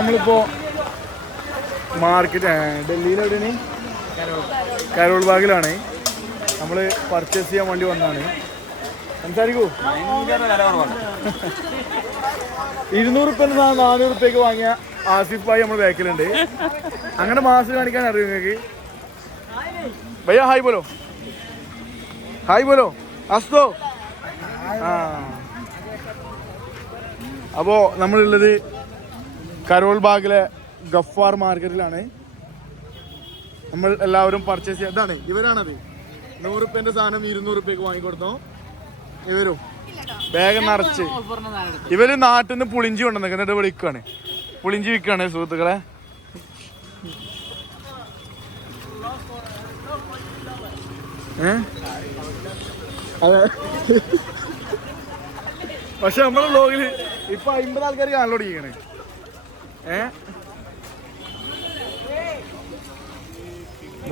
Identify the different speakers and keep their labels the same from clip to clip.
Speaker 1: നമ്മളിപ്പോ market ഡൽഹിയിലെവിടെയാണ് Carol ബാഗിലാണ്. നമ്മൾ purchase ചെയ്യാൻ വേണ്ടി വന്നാണ് സംസാരിക്കൂ. ഇരുന്നൂറ് റുപ്യ നാനൂറ് റുപ്യക്ക് വാങ്ങിയ ആസിഫ് ഭായി നമ്മൾ ബാക്കിലുണ്ട്. അങ്ങനെ മാസ് കാണിക്കാൻ അറിയും നിങ്ങൾക്ക്? ഭയ്യ ഹായ് ബോലോ. ഹായ് ബോലോ. അസ്തോ. ആ. അപ്പോ നമ്മളുള്ളത് കരോൾ ബാഗിലെ ഗഫാർ മാർക്കറ്റിലാണ്. നമ്മൾ എല്ലാവരും പർച്ചേസ് ചെയ്യാം ഇതാണ് ഇവരാണത്. നൂറ് റുപ്യന്റെ സാധനം ഇരുന്നൂറ് റുപ്യക്ക് വാങ്ങിക്കൊടുത്തോ? ഇവരും. ബാഗ് നിറച്ച് ഇവർ നാട്ടിൽ നിന്ന് പുളിഞ്ചി കൊണ്ടുവന്നേക്ക് എന്നിട്ട് വിളിക്കാണ് പുളിഞ്ചി വിൽക്കുകയാണ് സുഹൃത്തുക്കളെ. പക്ഷെ നമ്മുടെ ബ്ലോഗിൽ ഇപ്പൊ അമ്പത് ആൾക്കാർ തുടങ്ങിയാണ്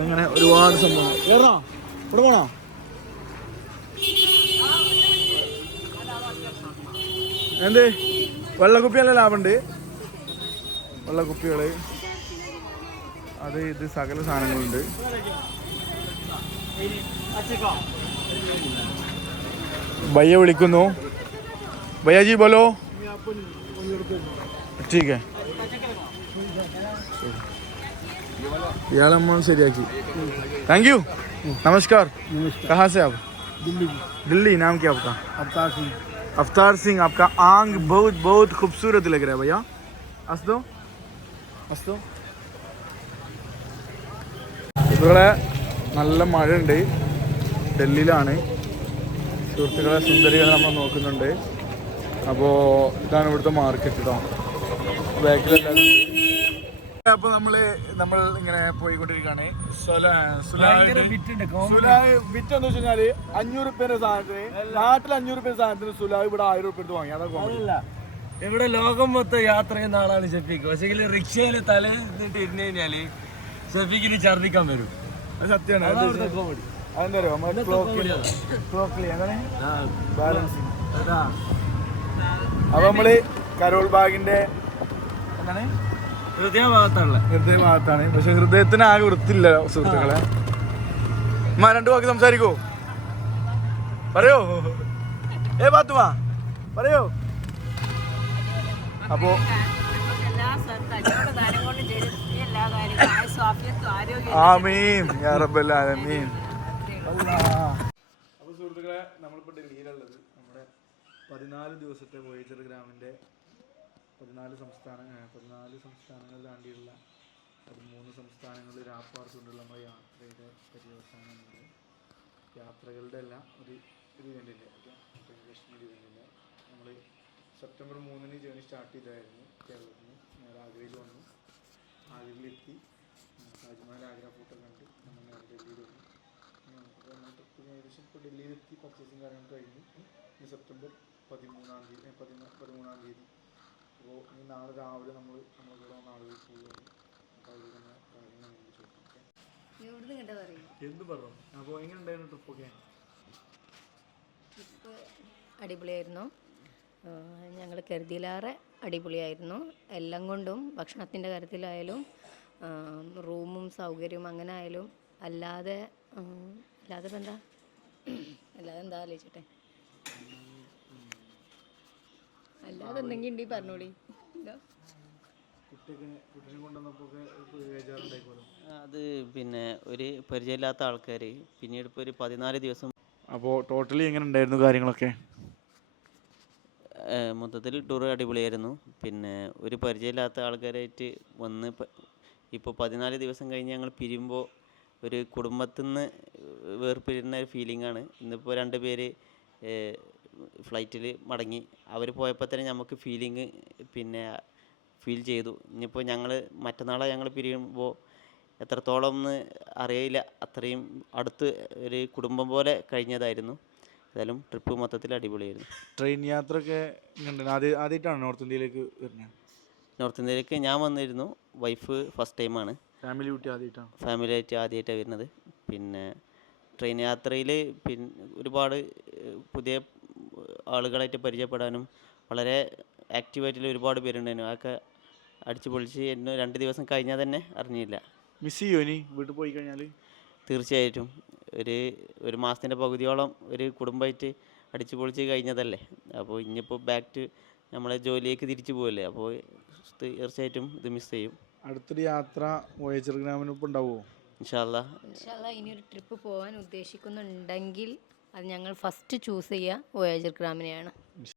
Speaker 1: അങ്ങനെ ഒരുപാട് സംഭവം. കേറണോ? ഇവിടെ പോണോ? എന്ത്? വെള്ളക്കുപ്പിയല്ല ലാഭമുണ്ട് വെള്ളക്കുപ്പികൾ. അത് ഇത് സകല സാധനങ്ങളുണ്ട്. ഭയ്യ വിളിക്കുന്നു. ഭയ്യാജി ബോലോ. ठीक है ഇയാളെ നമ്മൾ ശരിയാക്കി താങ്ക് യു നമസ്കാർ कहाँ से आप दिल्ली नाम क्या आपका
Speaker 2: अवतार सिंह
Speaker 1: अवतार सिंह आपका आंग बहुत बहुत खूबसूरत लग रहा है भैया हंस दो हंस दो ഇവിടെ നല്ല മഴയുണ്ട് ഡൽഹിയിലാണ് സുഹൃത്തുക്കളെ സുന്ദരികളെ നമ്മൾ നോക്കുന്നുണ്ട് അപ്പോൾ ഇതാണ് ഇവിടുത്തെ മാർക്കറ്റ് കേട്ടോ ബാക്കിലെല്ലാം അപ്പോൾ നമ്മൾ ഇങ്ങനെ പോയിക്കൊണ്ടിരിക്കുകയാണ്. സുലായ് വിറ്റ് എന്ന് വെച്ചാൽ അഞ്ഞൂറ് റുപ്യന്റെ സാധനത്തിന് നാട്ടിൽ അഞ്ഞൂറ് റുപ്യ സാധനത്തിന് സുലായ് ഇവിടെ ആയിരം റുപ്യ എടുത്ത് വാങ്ങി അതൊക്കെ.
Speaker 2: ഇവിടെ ലോകം മൊത്തം യാത്ര ചെയ്യുന്ന ആളാണ് ഷെഫീഖ്. പക്ഷേ റിക്ഷയിൽ തല നിന്നിട്ട് ഇരുന്ന് കഴിഞ്ഞാൽ ഷെഫീഖിന് ഛർദിക്കാൻ വരും.
Speaker 1: സത്യമാണ് അതെന്താ അപ്പൊ നമ്മൾ കരോൾ ബാഗിന്റെ ഭാഗത്താണ് പക്ഷെ ഹൃദയത്തിന് ആകെ വൃത്തില്ല സുഹൃത്തുക്കളെ. അമ്മ രണ്ടു വാക്ക് സംസാരിക്കോ. പറയോ. ഏ പാത്തുമാ പറയോ. അപ്പോ ആമീൻ. യാ റബ്ബൽ ആലമീൻ. അപ്പോൾ സുഹൃത്തുക്കളെ നമ്മളിപ്പോൾ ഡൽഹിയിലുള്ളത്. നമ്മുടെ പതിനാല് ദിവസത്തെ വോയേജർ ഗ്രാമിന്റെ പതിനാല് സംസ്ഥാന പതിനാല് സംസ്ഥാനങ്ങൾ താണ്ടിയുള്ള പതിമൂന്ന് സംസ്ഥാനങ്ങളിൽ രാപ്പാർത്തുകൊണ്ടുള്ള നമ്മുടെ യാത്രയുടെ പര്യവസാനമുണ്ട് യാത്രകളുടെ എല്ലാം ഒരു ഇത് ഓക്കെ. കശ്മീർ കണ്ടില്ല നമ്മൾ സെപ്റ്റംബർ മൂന്നിന് ജേണി സ്റ്റാർട്ട് ചെയ്തായിരുന്നു കേരളത്തിൽ നിന്ന് നേരെ ആഗ്രയിൽ വന്നു. ആഗ്രയിലെത്തി. താജ്മഹൽ ആഗ്ര ഫോട്ടോ കണ്ട് നമ്മൾ നേരെ ഡൽഹിയിൽ വന്നു. നമ്മൾ ട്രിപ്പ് ഏകദേശം ഇപ്പോൾ ഡൽഹിയിലെത്തി പർച്ചേസിങ് കാര്യങ്ങൾ കഴിഞ്ഞു. സെപ്റ്റംബർ പതിമൂന്നാം തീയതി പതിമൂന്നാം തീയതി അപ്പോൾ ഇനി നാളെ രാവിലെ നമ്മൾ നമ്മുടെ കൂടെ വന്ന ആളുകൾ പോവുകയാണ് അപ്പോൾ അവർ തന്നെ കാര്യങ്ങൾ നമുക്ക് ചോദിക്കാം.
Speaker 3: എവിടുന്ന് പറയും
Speaker 1: എന്ത് പറഞ്ഞു? അപ്പോൾ എങ്ങനെ ഉണ്ടായിരുന്നു ട്രിപ്പൊക്കെ
Speaker 3: ട്രിപ്പ് അടിപൊളിയായിരുന്നു. ഞങ്ങൾ കരുതിയിലേറെ അടിപൊളിയായിരുന്നു. എല്ലാം കൊണ്ടും ഭക്ഷണത്തിന്റെ കാര്യത്തിലായാലും റൂമും സൗകര്യവും അങ്ങനെ ആയാലും അല്ലാതെ അല്ലാതെ എന്താ? അല്ലാതെ എന്താ ആലോചിച്ചട്ടെ? അല്ലാതെ എന്തെങ്കിലും ഉണ്ടെങ്കിൽ പറഞ്ഞോളി
Speaker 4: അത് പിന്നെ ഒരു പരിചയമില്ലാത്ത ആൾക്കാർ പിന്നീട് ഇപ്പോൾ ഒരു പതിനാല് ദിവസം
Speaker 1: അപ്പോൾ ടോട്ടലി എങ്ങനെ ഉണ്ടായിരുന്നു കാര്യങ്ങളൊക്കെ?
Speaker 4: മൊത്തത്തിൽ ടൂർ അടിപൊളിയായിരുന്നു. പിന്നെ ഒരു പരിചയമില്ലാത്ത ആൾക്കാരായിട്ട് വന്ന് ഇപ്പോൾ പതിനാല് ദിവസം കഴിഞ്ഞ് ഞങ്ങൾ പിരിയുമ്പോൾ ഒരു കുടുംബത്തിൽ നിന്ന് വേർപിരിയുന്ന ഒരു ഫീലിംഗ് ആണ്. ഇന്നിപ്പോൾ രണ്ട് പേര് ഫ്ലൈറ്റിൽ മടങ്ങി. അവർ പോയപ്പോൾ തന്നെ നമുക്ക് ഫീലിംഗ് പിന്നെ ഫീൽ ചെയ്തു. ഇനിയിപ്പോൾ ഞങ്ങൾ മറ്റന്നാളെ ഞങ്ങൾ പിരിയുമ്പോൾ എത്രത്തോളം എന്ന് അറിയില്ല അത്രയും അടുത്ത് ഒരു കുടുംബം പോലെ കഴിഞ്ഞതായിരുന്നു. ഏതായാലും ട്രിപ്പ് മൊത്തത്തിൽ അടിപൊളിയായിരുന്നു.
Speaker 1: ട്രെയിൻ യാത്ര ഒക്കെ എങ്ങനെയുണ്ടായിരുന്നു ആദ്യ ആദ്യമായിട്ടാണ് നോർത്ത് ഇന്ത്യയിലേക്ക് വരുന്നത്
Speaker 4: നോർത്ത് ഇന്ത്യയിലേക്ക് ഞാൻ വന്നിരുന്നു. വൈഫ് ഫസ്റ്റ് ടൈമാണ്
Speaker 1: ഫാമിലി കുട്ടി ആദ്യമായിട്ടാണ്?
Speaker 4: ഫാമിലി ആയിട്ട് ആദ്യമായിട്ടാണ് വരുന്നത്. പിന്നെ ട്രെയിൻ യാത്രയിൽ പിന്നെ ഒരുപാട് പുതിയ ആളുകളായിട്ട് പരിചയപ്പെടാനും വളരെ ആക്റ്റീവായിട്ടുള്ള ഒരുപാട് പേരുണ്ടായിരുന്നു. അതൊക്കെ അടിച്ചു പൊളിച്ച് എന്നെ രണ്ട് ദിവസം കഴിഞ്ഞാൽ തന്നെ അറിഞ്ഞില്ല.
Speaker 1: മിസ് ചെയ്യോ ഇനി? വീട്ടിൽ പോയി കഴിഞ്ഞാൽ
Speaker 4: തീർച്ചയായിട്ടും. ഒരു ഒരു മാസത്തിന്റെ പകുതിയോളം ഒരു കുടുംബമായിട്ട് അടിച്ചു പൊളിച്ച് കഴിഞ്ഞതല്ലേ. അപ്പോൾ ഇനിയിപ്പോൾ ബാക്ക് ടു നമ്മളെ ജോലിയിലേക്ക് തിരിച്ചു പോകല്ലേ അപ്പോൾ തീർച്ചയായിട്ടും ഇത് മിസ് ചെയ്യും.
Speaker 1: അടുത്തൊരു യാത്ര വോയേജർ ഗ്രാമിനൊപ്പം ഉണ്ടാവുമോ?
Speaker 4: ഇൻഷാല്ല
Speaker 3: ഇൻഷാല്ലാ ഇനി ഒരു ട്രിപ്പ് പോകാൻ ഉദ്ദേശിക്കുന്നുണ്ടെങ്കിൽ അത് ഞങ്ങൾ ഫസ്റ്റ് ചൂസ് ചെയ്യുക വോയേജർ ഗ്രാമിനെയാണ്.